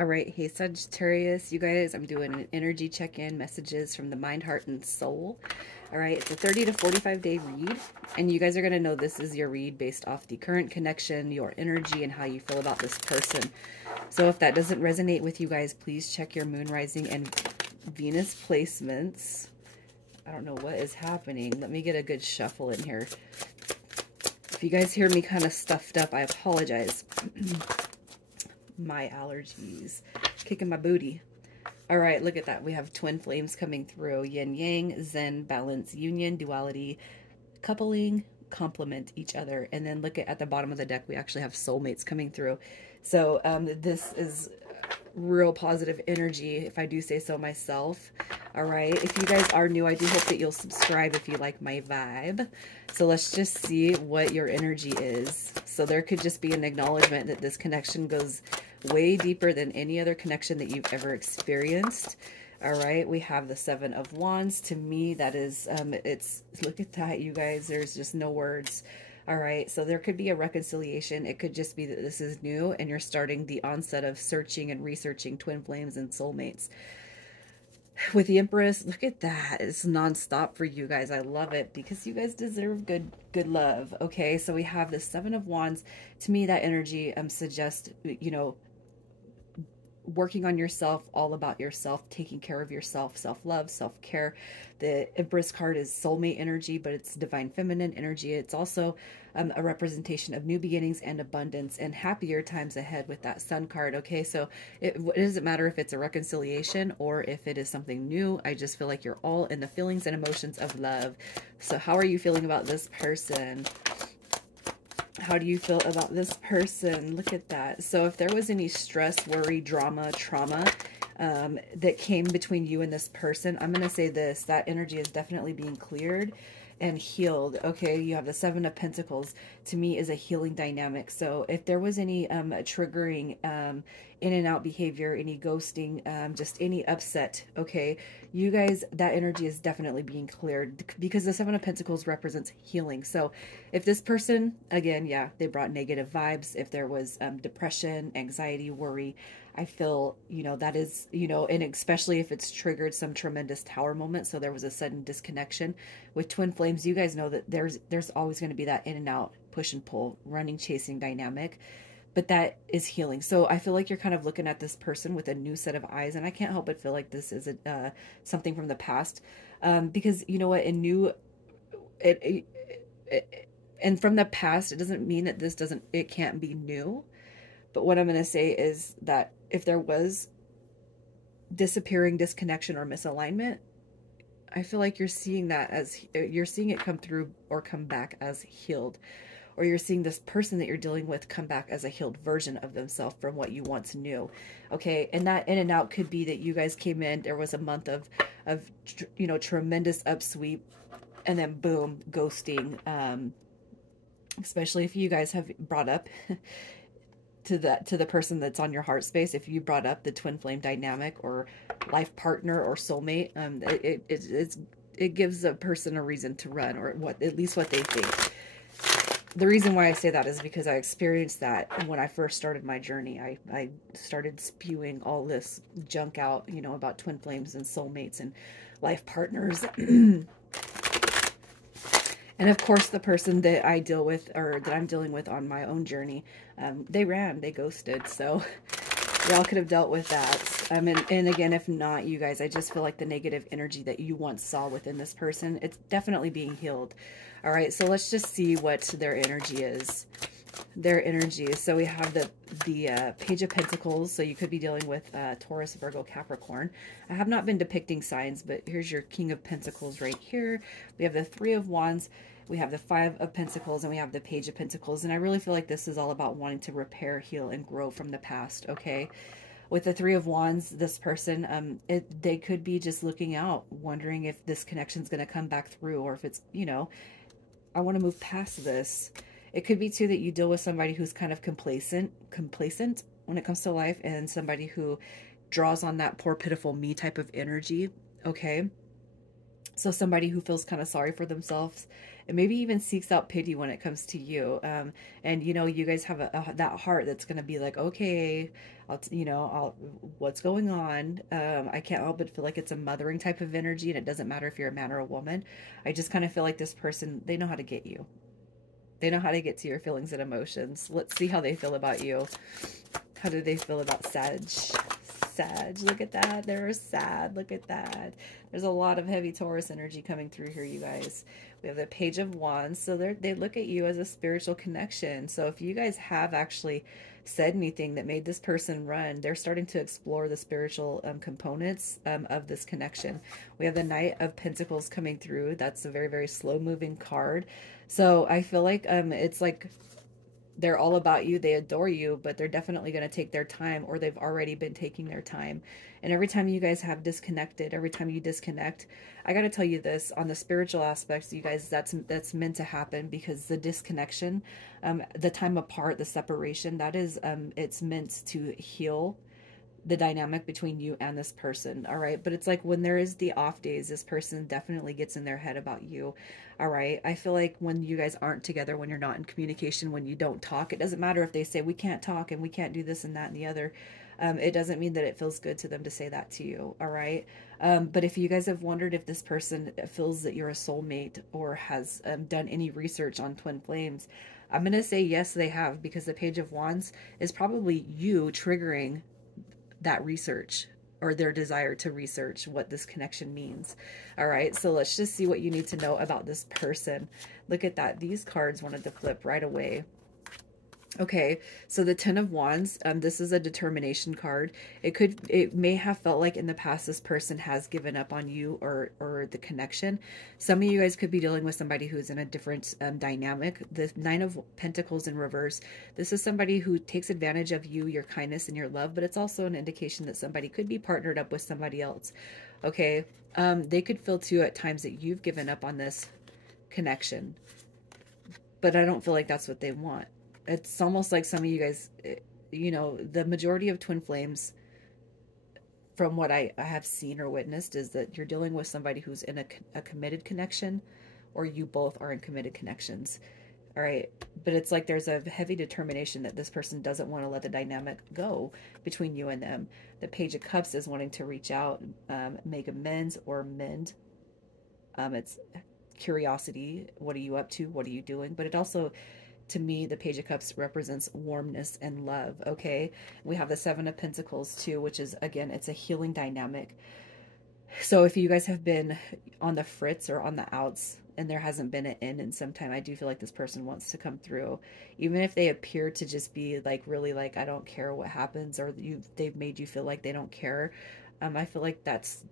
All right, hey Sagittarius, you guys, I'm doing an energy check-in, messages from the mind, heart, and soul. All right, it's a 30 to 45 day read, and you guys are going to know this is your read based off the current connection, your energy, and how you feel about this person. So if that doesn't resonate with you guys, please check your moon, rising, and Venus placements. I don't know what is happening. Let me get a good shuffle in here. If you guys hear me kind of stuffed up, I apologize. My allergies kicking my booty. All right, look at that. We have twin flames coming through. Yin yang, zen, balance, union, duality, coupling, complement each other. And then look at the bottom of the deck, we actually have soulmates coming through. So this is real positive energy, if I do say so myself. All right, if you guys are new, I do hope that you'll subscribe if you like my vibe. So let's just see what your energy is. So there could just be an acknowledgement that this connection goes way deeper than any other connection that you've ever experienced. All right, we have the Seven of Wands. To me, that is, look at that, you guys. There's just no words. All right, so there could be a reconciliation. It could just be that this is new and you're starting the onset of searching and researching twin flames and soulmates. With the Empress, look at that. It's nonstop for you guys. I love it because you guys deserve good love. Okay, so we have the Seven of Wands. To me, that energy suggests, you know, working on yourself, all about yourself, taking care of yourself, self-love, self-care. The Empress card is soulmate energy, but it's divine feminine energy. It's also a representation of new beginnings and abundance and happier times ahead with that Sun card. Okay, so it doesn't matter if it's a reconciliation or if it is something new. I just feel like you're all in the feelings and emotions of love. So how are you feeling about this person? How do you feel about this person? Look at that. So if there was any stress, worry, drama, trauma that came between you and this person, I'm going to say this, that energy is definitely being cleared and healed. Okay, you have the Seven of Pentacles. To me is a healing dynamic. So if there was any triggering in and out behavior, any ghosting, just any upset, okay, you guys, that energy is definitely being cleared because the Seven of Pentacles represents healing. So if this person, again, yeah, they brought negative vibes, if there was depression, anxiety, worry, I feel, you know, that is, you know, and especially if it's triggered some tremendous tower moment. So there was a sudden disconnection with twin flames. You guys know that there's always going to be that in and out, push and pull, running, chasing dynamic, but that is healing. So I feel like you're kind of looking at this person with a new set of eyes, and I can't help but feel like this is a something from the past, because you know what, and from the past, it doesn't mean that it can't be new. But what I'm going to say is that if there was disappearing, disconnection, or misalignment, I feel like you're seeing that as, you're seeing it come through or come back as healed. Or you're seeing this person that you're dealing with come back as a healed version of themselves from what you once knew. Okay, and that in and out could be that you guys came in, there was a month of you know, tremendous upsweep, and then boom, ghosting. Especially if you guys have brought up to the person that's on your heart space, if you brought up the twin flame dynamic or life partner or soulmate, it gives a person a reason to run, or at least what they think. The reason why I say that is because I experienced that when I first started my journey. I started spewing all this junk out, you know, about twin flames and soulmates and life partners. And of course, the person that I deal with, or that I'm dealing with on my own journey, they ran, they ghosted. So y'all could have dealt with that. And again, if not, you guys, I just feel like the negative energy that you once saw within this person, it's definitely being healed. All right, so let's just see what their energy is. Their energy. So we have the Page of Pentacles. So you could be dealing with Taurus, Virgo, Capricorn. I have not been depicting signs, but here's your King of Pentacles right here. We have the Three of Wands. We have the Five of Pentacles, and we have the Page of Pentacles. And I really feel like this is all about wanting to repair, heal, and grow from the past. Okay. With the Three of Wands, this person, they could be just looking out, wondering if this connection is going to come back through, or if it's, you know, I want to move past this. It could be too that you deal with somebody who's kind of complacent when it comes to life, and somebody who draws on that poor, pitiful me type of energy. Okay. So somebody who feels kind of sorry for themselves and maybe even seeks out pity when it comes to you. And, you know, you guys have that heart that's going to be like, okay, what's going on. I can't help but feel like it's a mothering type of energy, and it doesn't matter if you're a man or a woman. I just kind of feel like this person, they know how to get you. They know how to get to your feelings and emotions. Let's see how they feel about you. How do they feel about Sag? Sag, look at that. They're sad. Look at that. There's a lot of heavy Taurus energy coming through here, you guys. We have the Page of Wands. So they look at you as a spiritual connection. So if you guys have actually said anything that made this person run, they're starting to explore the spiritual components of this connection. We have the Knight of Pentacles coming through. That's a very, very slow moving card. So I feel like it's like they're all about you, they adore you, but they're definitely going to take their time, or they've already been taking their time. And every time you guys have disconnected, every time you disconnect, I got to tell you this, on the spiritual aspects, you guys, that's meant to happen, because the disconnection, the time apart, the separation, that is, it's meant to heal the dynamic between you and this person. All right. But it's like when there is the off days, this person definitely gets in their head about you. All right. I feel like when you guys aren't together, when you're not in communication, when you don't talk, it doesn't matter if they say we can't talk and we can't do this and that and the other. It doesn't mean that it feels good to them to say that to you. All right. But if you guys have wondered if this person feels that you're a soulmate, or has done any research on twin flames, I'm going to say yes, they have, because the Page of Wands is probably you triggering that research, or their desire to research what this connection means. All right, so let's just see what you need to know about this person. Look at that. These cards wanted to flip right away. Okay, so the Ten of Wands, this is a determination card. It may have felt like in the past this person has given up on you, or the connection. Some of you guys could be dealing with somebody who's in a different dynamic. The Nine of Pentacles in reverse, this is somebody who takes advantage of you, your kindness, and your love, but it's also an indication that somebody could be partnered up with somebody else. Okay, they could feel too at times that you've given up on this connection, but I don't feel like that's what they want. It's almost like some of you guys, you know, the majority of twin flames, from what I have seen or witnessed, is that you're dealing with somebody who's in a committed connection, or you both are in committed connections. All right. But it's like there's a heavy determination that this person doesn't want to let the dynamic go between you and them. The Page of Cups is wanting to reach out, make amends, or mend. It's curiosity. What are you up to? What are you doing? But it also, to me, the Page of Cups represents warmness and love. Okay. We have the Seven of Pentacles too, which is, again, it's a healing dynamic. So if you guys have been on the fritz or on the outs, and there hasn't been an end in some time, I do feel like this person wants to come through. Even if they appear to just be like, really like, I don't care what happens, or they've made you feel like they don't care. I feel like that's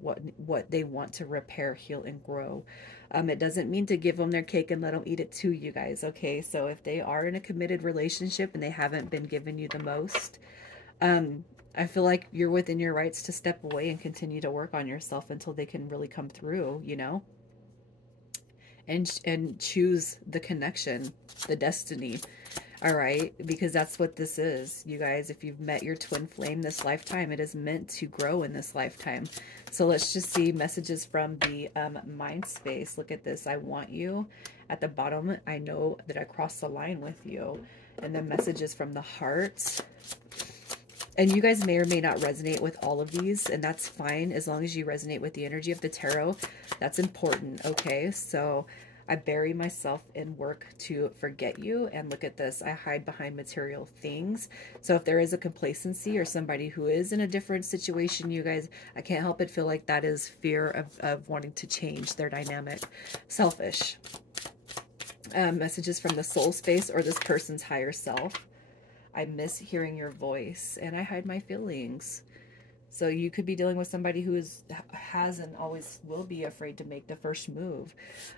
what they want to repair, heal, and grow. It doesn't mean to give them their cake and let them eat it too, you guys. Okay. So if they are in a committed relationship and they haven't been giving you the most, I feel like you're within your rights to step away and continue to work on yourself until they can really come through, you know, and choose the connection, the destiny. All right, because that's what this is, you guys. If you've met your twin flame this lifetime, it is meant to grow in this lifetime. So let's just see messages from the mind space. Look at this. I want you. At the bottom, I know that I crossed the line with you. And then messages from the heart. And you guys may or may not resonate with all of these, and that's fine as long as you resonate with the energy of the tarot. That's important, okay? So I bury myself in work to forget you, and look at this. I hide behind material things. So if there is a complacency or somebody who is in a different situation, you guys, I can't help but feel like that is fear of wanting to change their dynamic. Selfish. Messages from the soul space or this person's higher self. I miss hearing your voice, and I hide my feelings. So you could be dealing with somebody who has and always will be afraid to make the first move.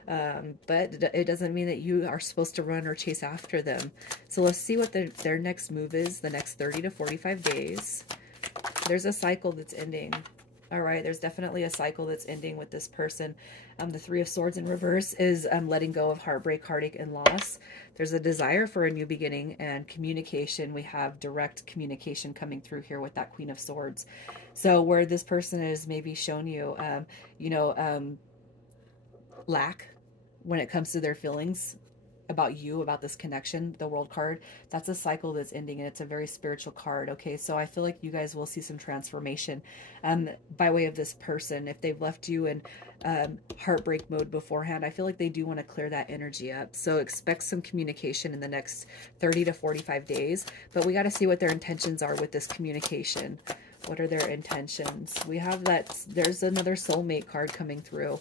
But it doesn't mean that you are supposed to run or chase after them. So let's see what their next move is, the next 30 to 45 days. There's a cycle that's ending. All right, there's definitely a cycle that's ending with this person. The Three of Swords in reverse is letting go of heartbreak, heartache, and loss. There's a desire for a new beginning and communication. We have direct communication coming through here with that Queen of Swords. So where this person has maybe shown you, lack when it comes to their feelings, about you, about this connection, the World card. That's a cycle that's ending, and it's a very spiritual card. Okay, so I feel like you guys will see some transformation by way of this person. If they've left you in heartbreak mode beforehand, I feel like they do want to clear that energy up. So expect some communication in the next 30 to 45 days, but we got to see what their intentions are with this communication. What are their intentions? We have that, there's another soulmate card coming through.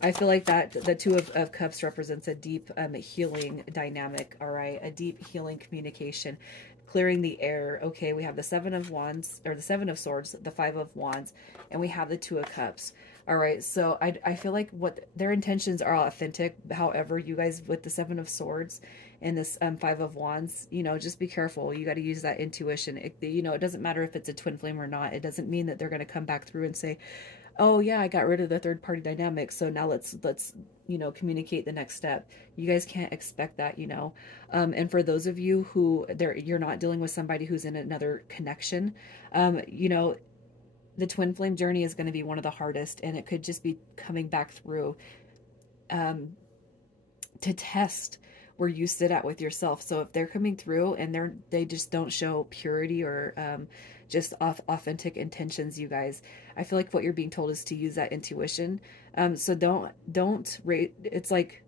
I feel like that the Two of Cups represents a deep healing dynamic, all right? A deep healing communication, clearing the air. Okay, we have the Seven of Wands, or the Seven of Swords, the Five of Wands, and we have the Two of Cups. All right, so I feel like what their intentions are authentic. However, you guys with the Seven of Swords and this Five of Wands, you know, just be careful. You got to use that intuition. You know, it doesn't matter if it's a twin flame or not. It doesn't mean that they're going to come back through and say, oh yeah, I got rid of the third party dynamic, so now let's you know, communicate the next step. You guys can't expect that, you know. And for those of you who you're not dealing with somebody who's in another connection, you know, the twin flame journey is going to be one of the hardest, and it could just be coming back through to test where you sit at with yourself. So if they're coming through and they just don't show purity or just authentic intentions, you guys, I feel like what you're being told is to use that intuition. So don't rate. It's like,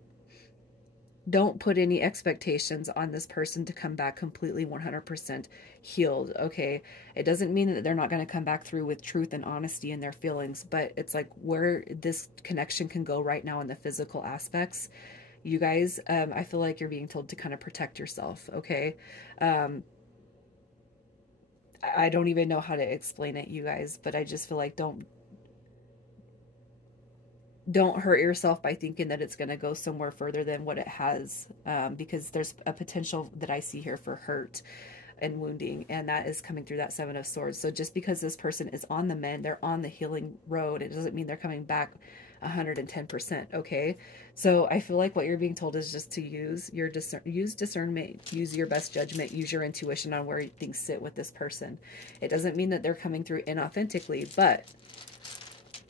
don't put any expectations on this person to come back completely 100% healed. Okay, it doesn't mean that they're not going to come back through with truth and honesty in their feelings, but it's like where this connection can go right now in the physical aspects. You guys, I feel like you're being told to kind of protect yourself. Okay. I don't even know how to explain it, you guys, but I just feel like don't hurt yourself by thinking that it's going to go somewhere further than what it has, because there's a potential that I see here for hurt and wounding, and that is coming through that Seven of Swords. So just because this person is on the mend, they're on the healing road, it doesn't mean they're coming back 110%. Okay, so I feel like what you're being told is just to use your discernment, use your best judgment, use your intuition on where things sit with this person. It doesn't mean that they're coming through inauthentically, but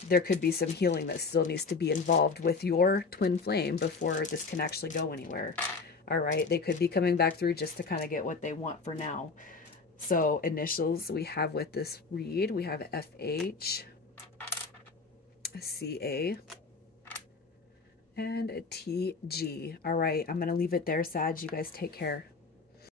there could be some healing that still needs to be involved with your twin flame before this can actually go anywhere. All right, they could be coming back through just to kind of get what they want for now. So initials we have with this read, we have FH, CA, and TG. All right, I'm going to leave it there, Sag. You guys take care.